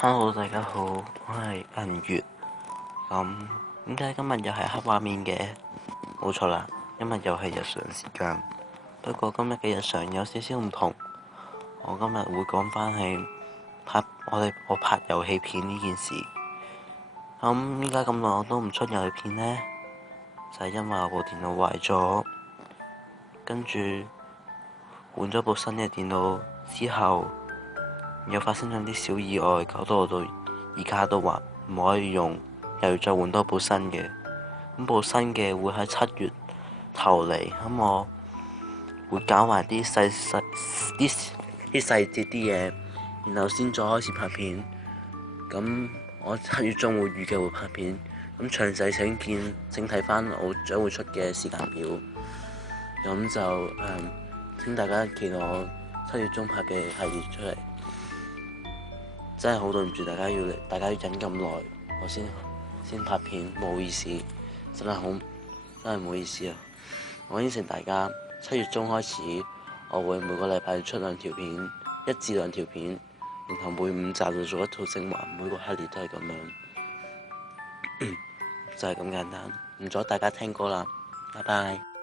Hello，大家好，我係銀月。點解今日又係黑畫面嘅？冇錯啦，今日又係日常時間。不過今日嘅日常有少少唔同。我今日會講返係我拍遊戲片呢件事。點解咁耐我都唔出遊戲片呢？就係因為我部電腦壞咗，跟住換咗部新嘅電腦之後，又發生咗啲小意外，搞到我到而家都話唔可以用，又要再換多部新嘅。部新嘅會喺7月頭嚟，我會搞埋啲細節啲嘢，然後先再開始拍片。我7月中會預計會拍片，詳細請睇翻我將會出嘅時間表。請大家期待我7月中拍嘅系列出嚟。真係好對唔住大家要忍咁耐，我先拍片，唔好意思，真係唔好意思啊！我應承大家7月中開始，我會每個禮拜出1至2條片，然後每5集就做一套精華，每個系列都係咁樣，就係咁簡單。唔阻大家聽歌啦，拜拜。